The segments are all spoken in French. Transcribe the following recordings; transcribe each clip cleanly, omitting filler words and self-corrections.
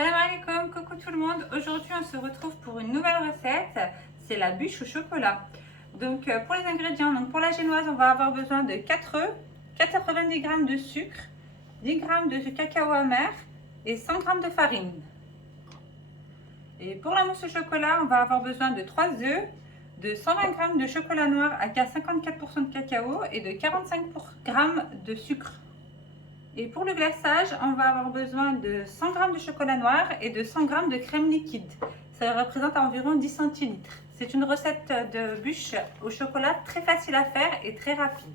Salam alaikum, coucou tout le monde. Aujourd'hui on se retrouve pour une nouvelle recette, c'est la bûche au chocolat. Donc pour les ingrédients, pour la génoise on va avoir besoin de 4 œufs, 90 g de sucre, 10 g de cacao amer et 100 g de farine. Et pour la mousse au chocolat on va avoir besoin de 3 œufs, de 120 g de chocolat noir à 54% de cacao et de 45 g de sucre. Et pour le glaçage, on va avoir besoin de 100 g de chocolat noir et de 100 g de crème liquide. Ça représente environ 10 centilitres. C'est une recette de bûche au chocolat très facile à faire et très rapide.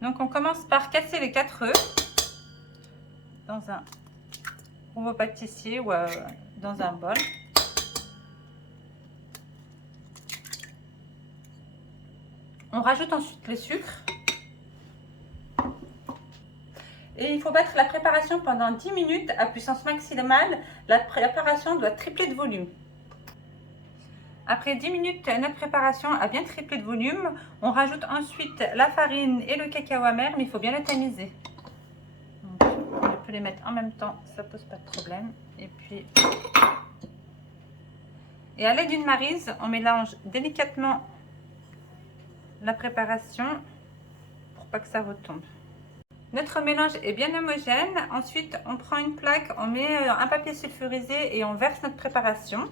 Donc on commence par casser les 4 œufs dans un rouleau pâtissier ou dans un bol. On rajoute ensuite le sucre. Et il faut battre la préparation pendant 10 minutes à puissance maximale. La préparation doit tripler de volume. Après 10 minutes, notre préparation a bien triplé de volume. On rajoute ensuite la farine et le cacao amer, mais il faut bien le tamiser. Donc, on peut les mettre en même temps, ça pose pas de problème. Et à l'aide d'une maryse, on mélange délicatement la préparation pour pas que ça retombe. Notre mélange est bien homogène. Ensuite, on prend une plaque, on met un papier sulfurisé et on verse notre préparation.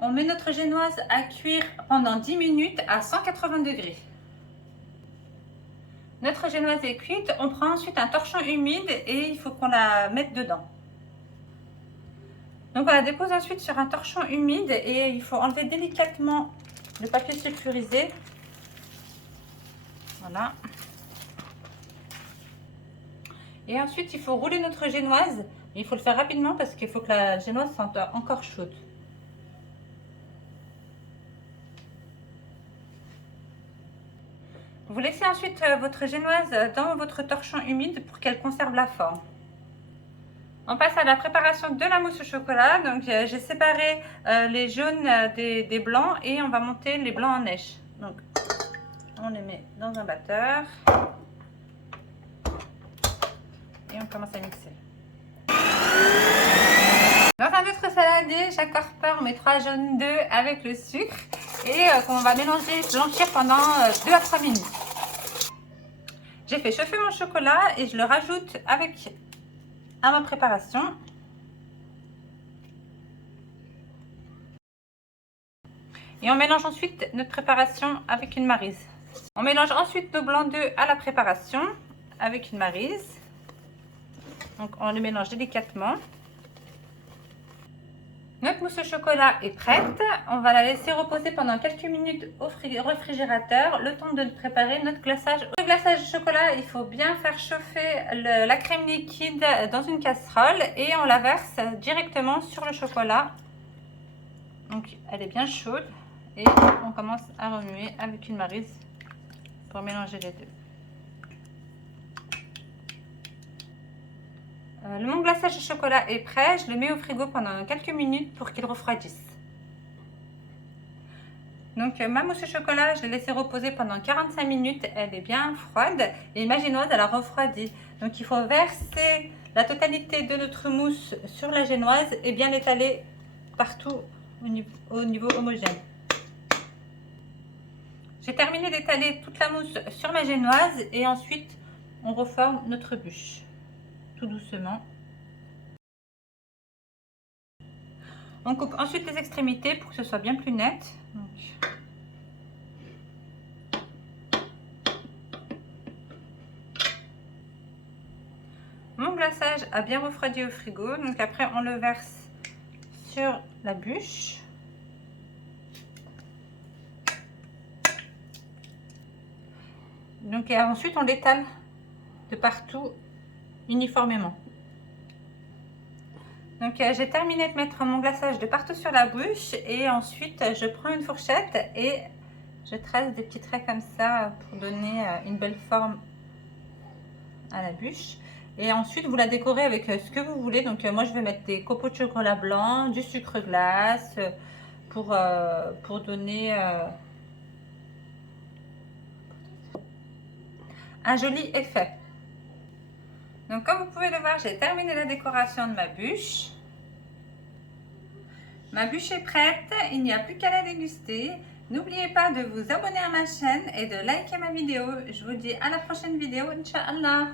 On met notre génoise à cuire pendant 10 minutes à 180 degrés. Notre génoise est cuite, on prend ensuite un torchon humide et il faut qu'on la mette dedans. Donc on la dépose ensuite sur un torchon humide et il faut enlever délicatement le papier sulfurisé. Voilà. Et ensuite, il faut rouler notre génoise. Il faut le faire rapidement parce qu'il faut que la génoise soit encore chaude. Vous laissez ensuite votre génoise dans votre torchon humide pour qu'elle conserve la forme. On passe à la préparation de la mousse au chocolat. Donc j'ai séparé les jaunes des blancs et on va monter les blancs en neige. Donc on les met dans un batteur et on commence à mixer. Dans un autre saladier, j'incorpore mes 3 jaunes d'œufs avec le sucre et qu'on va mélanger, blanchir pendant 2 à 3 minutes. J'ai fait chauffer mon chocolat et je le rajoute à ma préparation. Et on mélange ensuite notre préparation avec une maryse. On mélange ensuite nos blancs d'œufs à la préparation avec une maryse. Donc on le mélange délicatement. Notre mousse au chocolat est prête. On va la laisser reposer pendant quelques minutes au réfrigérateur, le temps de préparer notre glaçage. Pour le glaçage au chocolat, il faut bien faire chauffer la crème liquide dans une casserole et on la verse directement sur le chocolat. Donc elle est bien chaude et on commence à remuer avec une maryse pour mélanger les deux. Mon glaçage au chocolat est prêt, je le mets au frigo pendant quelques minutes pour qu'il refroidisse. Donc ma mousse au chocolat, je l'ai laissée reposer pendant 45 minutes, elle est bien froide et ma génoise elle a refroidi. Donc il faut verser la totalité de notre mousse sur la génoise et bien l'étaler partout au niveau homogène. J'ai terminé d'étaler toute la mousse sur ma génoise et ensuite on reforme notre bûche. Tout doucement. On coupe ensuite les extrémités pour que ce soit bien plus net. Mon glaçage a bien refroidi au frigo, donc après on le verse sur la bûche. Donc et ensuite on l'étale de partout uniformément. Donc j'ai terminé de mettre mon glaçage de partout sur la bûche et ensuite je prends une fourchette et je trace des petits traits comme ça pour donner une belle forme à la bûche. Et ensuite vous la décorez avec ce que vous voulez. Donc moi je vais mettre des copeaux de chocolat blanc, du sucre glace pour donner un joli effet. Donc comme vous pouvez le voir, j'ai terminé la décoration de ma bûche. Ma bûche est prête, il n'y a plus qu'à la déguster. N'oubliez pas de vous abonner à ma chaîne et de liker ma vidéo. Je vous dis à la prochaine vidéo, Inch'Allah.